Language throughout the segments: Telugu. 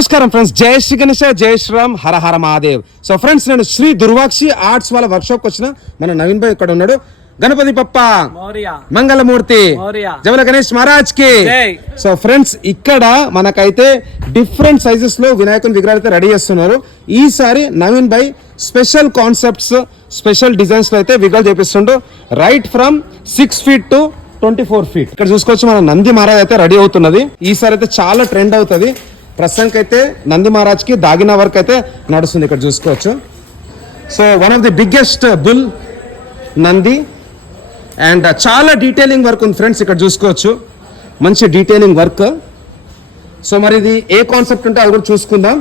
నమస్కారం ఫ్రెండ్స్, జై శ్రీ గణేశ, జై శ్రీరామ్, హర హర మహాదేవ్. సో ఫ్రెండ్స్, నేను శ్రీ దుర్వాక్షి ఆర్ట్స్ వాళ్ళ వర్క్ షాప్ వచ్చిన మన నవీన్ భాయ్ ఇక్కడ ఉన్నాడు. గణపతి పప్ప మంగళమూర్తి జవల గణేష్ మహారాజ్ కి. సో ఫ్రెండ్స్, ఇక్కడ మనకైతే డిఫరెంట్ సైజెస్ లో వినాయకుని విగ్రహాలు అయితే రెడీ చేస్తున్నారు. ఈసారి Naveen bhai special concepts, special designs లో అయితే విగ్రహాలు చేపిస్తుండ్రు. Right from 6 feet to 24 feet. ఇక్కడ చూసుకోవచ్చు మన నంది మహారాజ్ అయితే రెడీ అవుతున్నది. ఈసారి అయితే చాలా ట్రెండ్ అవుతుంది. ప్రస్తుతానికి అయితే నంది మహారాజ్ కి దాగిన వర్క్ అయితే నడుస్తుంది. ఇక్కడ చూసుకోవచ్చు. So one of the biggest bull Nandi and చాలా డీటెయిలింగ్ వర్క్ ఉంది ఫ్రెండ్స్. ఇక్కడ చూసుకోవచ్చు, మంచి డీటెయిలింగ్ వర్క్. సో మరి ఇది ఏ కాన్సెప్ట్ ఉంటే అది కూడా చూసుకుందాం.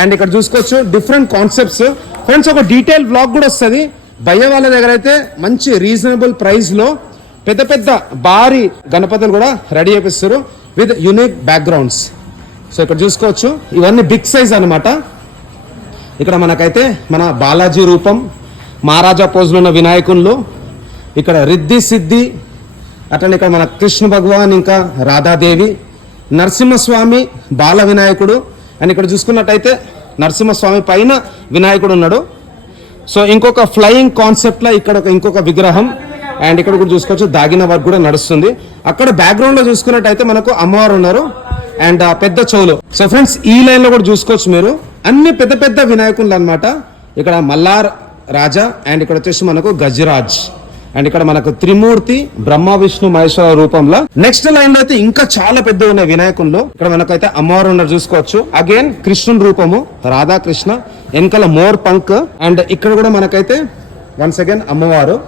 అండ్ ఇక్కడ చూసుకోవచ్చు డిఫరెంట్ కాన్సెప్ట్స్ ఫ్రెండ్స్. ఒక డీటెయిల్ బ్లాగ్ కూడా వస్తుంది. భయ్య వాళ్ళ దగ్గర అయితే మంచి రీజనబుల్ ప్రైస్ లో పెద్ద పెద్ద భారీ గణపతులు కూడా రెడీ చేపిస్తారు విత్ యూనిక్ బ్యాక్గ్రౌండ్స్. సో ఇక్కడ చూసుకోవచ్చు, ఇవన్నీ బిగ్ సైజ్ అనమాట. ఇక్కడ మనకైతే మన బాలాజీ రూపం, మహారాజా పోజులో ఉన్న వినాయకుళ్ళు, ఇక్కడ రిద్ధి సిద్ధి, అట్లనే ఇక్కడ మన కృష్ణ భగవాన్, ఇంకా రాధాదేవి, నరసింహస్వామి, బాల వినాయకుడు. అండ్ ఇక్కడ చూసుకున్నట్టయితే నరసింహస్వామి పైన వినాయకుడు ఉన్నాడు. సో ఇంకొక ఫ్లయింగ్ కాన్సెప్ట్ లో ఇక్కడ ఇంకొక విగ్రహం. అండ్ ఇక్కడ కూడా చూసుకోవచ్చు దాగిన వర్క్ కూడా నడుస్తుంది. అక్కడ బ్యాక్గ్రౌండ్ లో చూసుకున్నట్టయితే మనకు అమ్మవారు ఉన్నారు అండ్ పెద్ద చెవులు. సో ఫ్రెండ్స్, ఈ లైన్ లో కూడా చూసుకోవచ్చు మీరు, అన్ని పెద్ద పెద్ద వినాయకులు అన్నమాట. ఇక్కడ మల్లార్ రాజా అండ్ ఇక్కడ వచ్చేసి మనకు గజరాజ్ అండ్ ఇక్కడ మనకు త్రిమూర్తి, బ్రహ్మ విష్ణు మహేశ్వర రూపంలో. నెక్స్ట్ లైన్ లో అయితే ఇంకా చాలా పెద్ద ఉన్నాయి వినాయకుల్లో. ఇక్కడ మనకైతే అమ్మవారు ఉన్నారు చూసుకోవచ్చు. అగైన్ కృష్ణుని రూపము, రాధాకృష్ణ, వెనకాల మోర్ పంక్. అండ్ ఇక్కడ కూడా మనకైతే వన్స్ అగైన్ అమ్మవారు.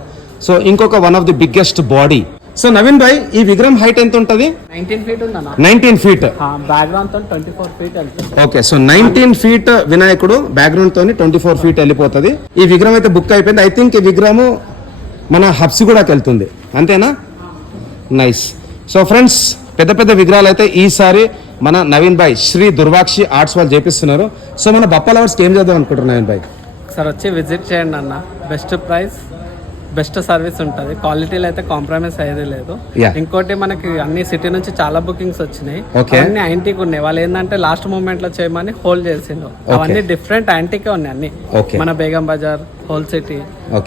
సో ఇంకొక one of the biggest body. So Naveen bhai, ఈ విగ్రహం హైట్ ఎంత ఉంటది? 19 feet ఉందన్న. 19 feet. బ్యాక్గ్రౌండ్ తో 24 feet వెళ్తుంది. ఓకే, సో 19 feet వినాయకుడు, బ్యాక్గ్రౌండ్ తోని 24 feet వెళ్ళిపోతుంది. ఈ విగ్రహం అయితే బుక్ అయిపోయింది. ఐ థింక్ ఈ విగ్రహం మన హబ్సిగూడకి వెళ్తుంది, అంతేనా? నైస్. సో ఫ్రెండ్స్, పెద్ద పెద్ద విగ్రహాలు అయితే ఈసారి మన నవీన్ భాయ్ శ్రీ దుర్వాక్షి ఆర్ట్స్ వాళ్ళు చేపిస్తున్నారు. సో మన బప్ప లవర్స్ ఏం చేద్దాం అనుకుంటున్నారు నవీన్ భాయ్? సార్ వచ్చి విజిట్ చేయండి అన్న. బెస్ట్ ప్రైస్, బెస్ట్ సర్వీస్ ఉంటుంది. క్వాలిటీలో అయితే కాంప్రమైజ్ అయ్యేది లేదు. ఇంకోటి మనకి అన్ని సిటీ నుంచి చాలా బుకింగ్స్ వచ్చినాయి. అన్ని యాంటిక్ ఉన్నాయి. వాళ్ళు ఏంటంటే లాస్ట్ మూమెంట్ లో చేయమని హోల్డ్ చేసిండు. అవన్నీ డిఫరెంట్ యాంటిక్ ఉన్నాయి అన్ని. మన బేగం బజార్, హోల్ సిటీ,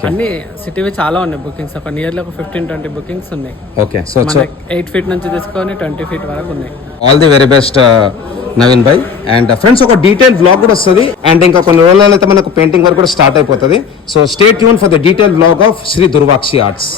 అన్ని సిటీవి చాలా ఉన్నాయి బుకింగ్స్. ఒక నియర్లీ ఒక 15-20 బుకింగ్స్ ఉన్నాయి. ఓకే, సో 8 feet నుంచి తీసుకొని 20 feet వరకు ఉన్నాయి. All the very best Naveen bhai. And friends, ఒక డీటెయిల్ వ్లాగ్ కూడా వస్తుంది. అండ్ ఇంకా కొన్ని రోజుల్లో అయితే మనకు పెయింటింగ్ వర్క్ కూడా స్టార్ట్ అయిపోతుంది. So stay tune for the detail vlog of Shri Durvakshi arts.